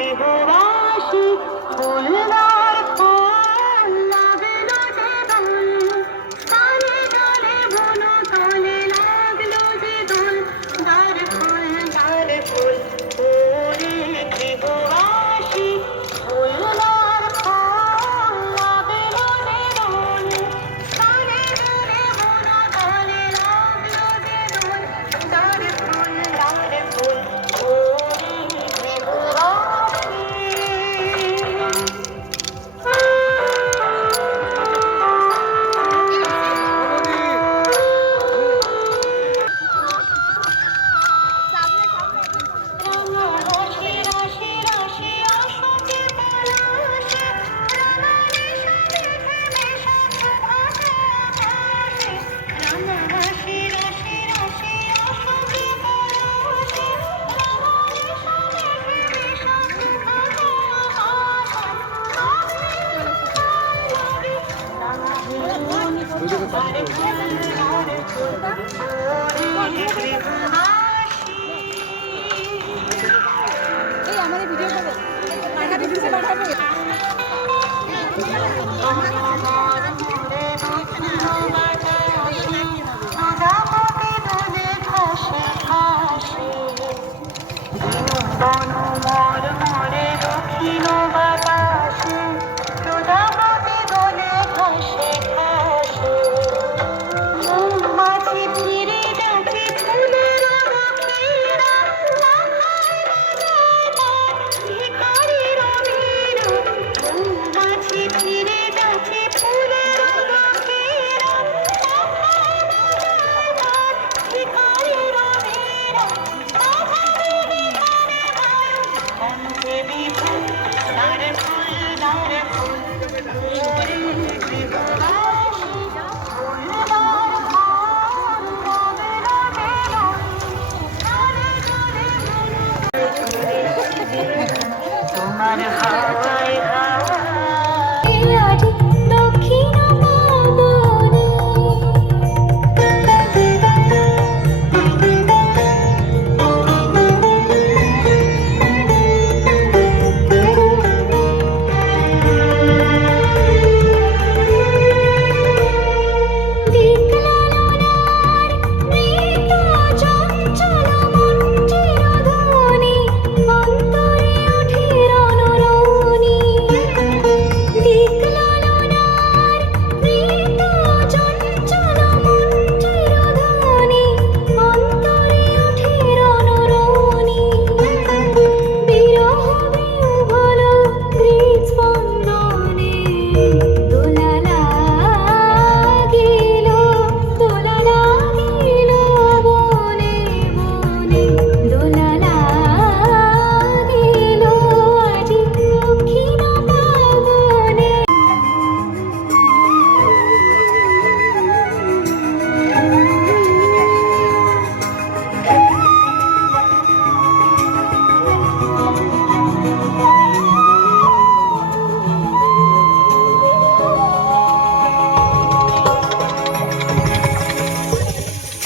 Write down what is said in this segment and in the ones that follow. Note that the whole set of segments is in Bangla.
Happy Hoover!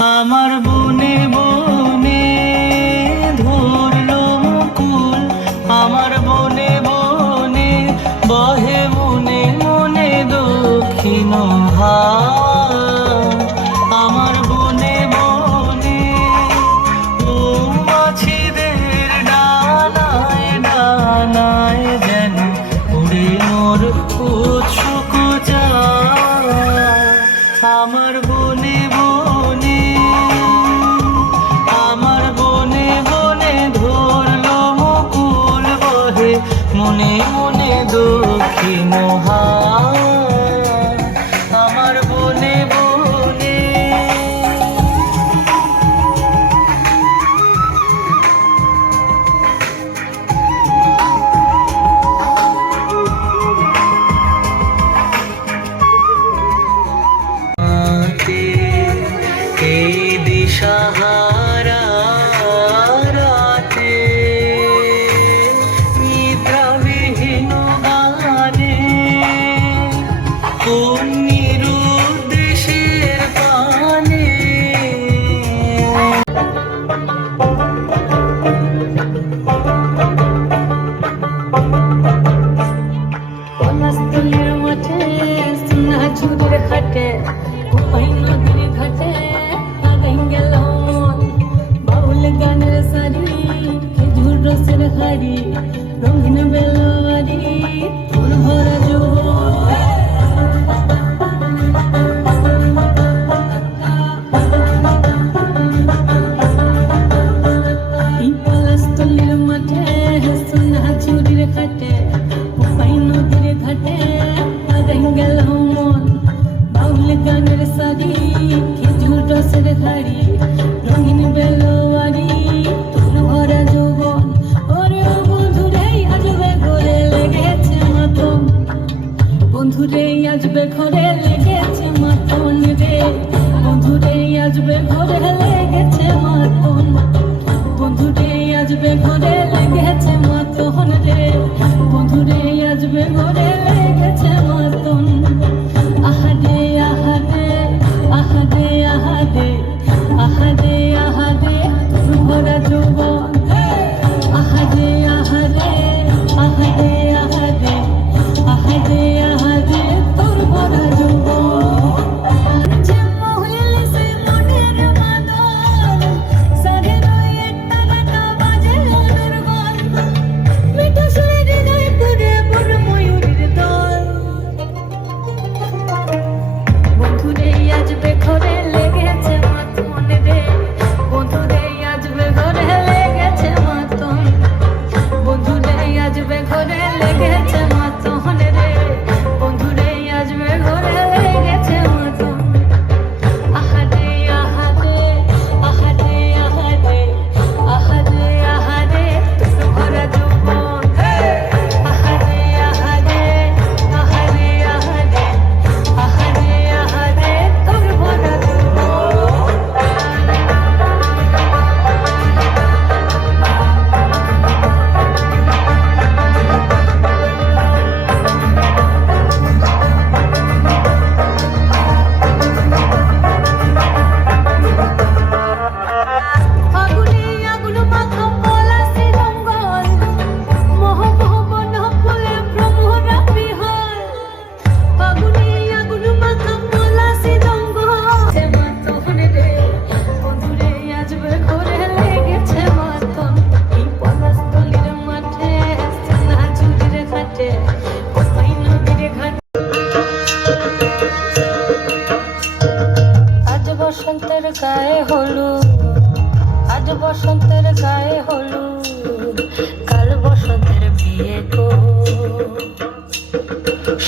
আমার বউ গানের সারি খেজুর রসের হাড়ি রঙিন বেলোয়ারি ফুল ভরা জোয়ার। সাজিয়ে গো।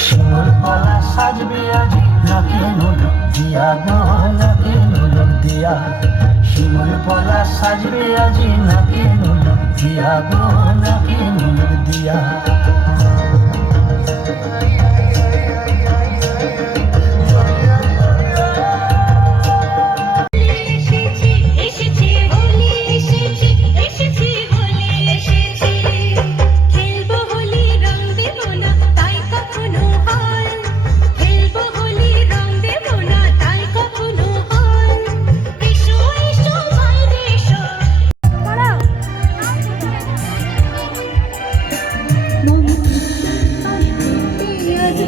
সোনালা সাজবি আজি, নাকি নুলুক দিয়া গো, নাকি নুলুক দিয়া। শিমুল পলা সাজবি আজি, নাকি নুলুক দিয়া গো, নাকি নুলুক দিয়া। Thì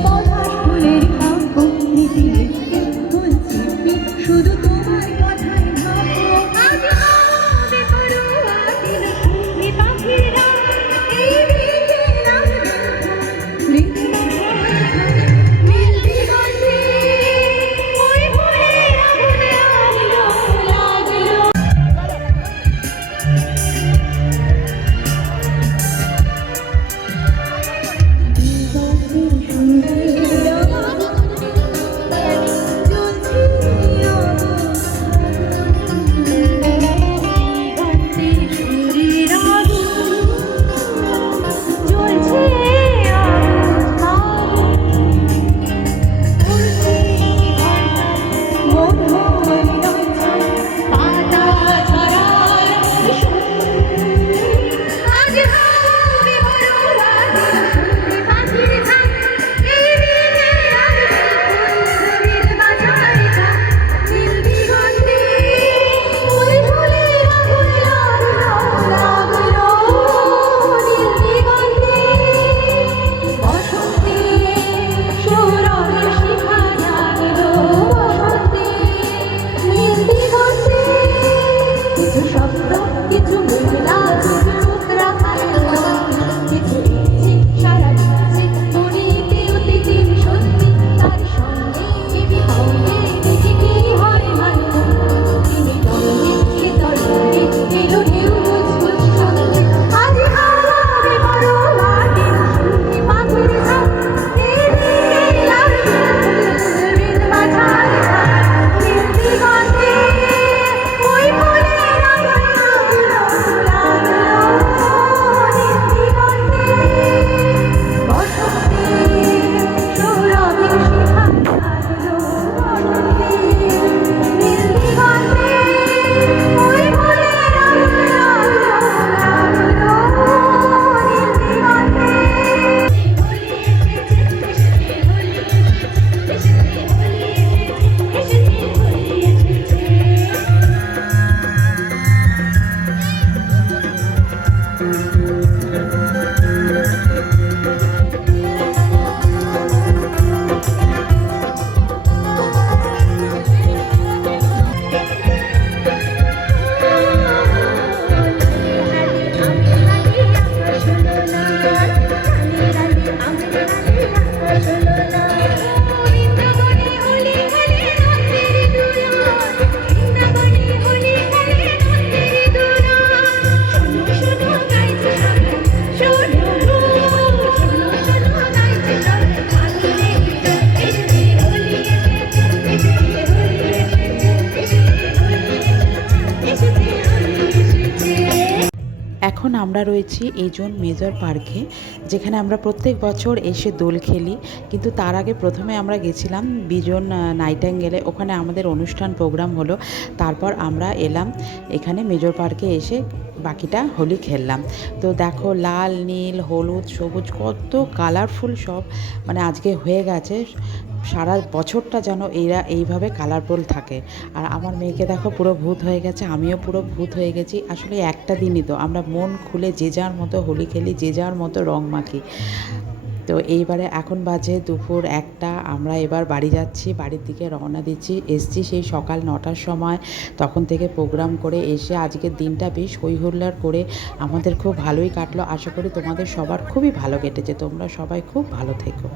আমরা রয়েছি এইজন মেজর পার্কে, যেখানে আমরা প্রত্যেক বছর এসে দোল খেলি। কিন্তু তার আগে প্রথমে আমরা গেছিলাম বিজন নাইটাঙ্গেলে ওখানে আমাদের অনুষ্ঠান প্রোগ্রাম হলো। তারপর আমরা এলাম, এখানে মেজর পার্কে এসে বাকিটা হোলি খেললাম। তো দেখো, লাল, নীল, হলুদ, সবুজ, কত কালারফুল সব। মানে আজকে হয়ে গেছে। সারা বছরটা যেন এরা এইভাবে কালারফুল থাকে। আর আমার মেয়েকে দেখো পুরো ভূত হয়ে গেছে, আমিও পুরো ভূত হয়ে গেছি। আসলে একটা দিনই তো, আমরা মন খুলে যে যার মতো হোলি খেলি, যে যার মতো রং মাখি। তো এইবারে এখন বাজে দুপুর একটা, আমরা এবার বাড়ি যাচ্ছি, বাড়ির দিকে রওনা দিচ্ছি, এসছি সেই সকাল নটার সময়, তখন থেকে প্রোগ্রাম করে এসে আজকের দিনটা বেশ হইহুল্লার করে আমাদের খুব ভালোই কাটলো। আশা করি তোমাদের সবার খুবই ভালো কেটেছে, তোমরা সবাই খুব ভালো থেকো।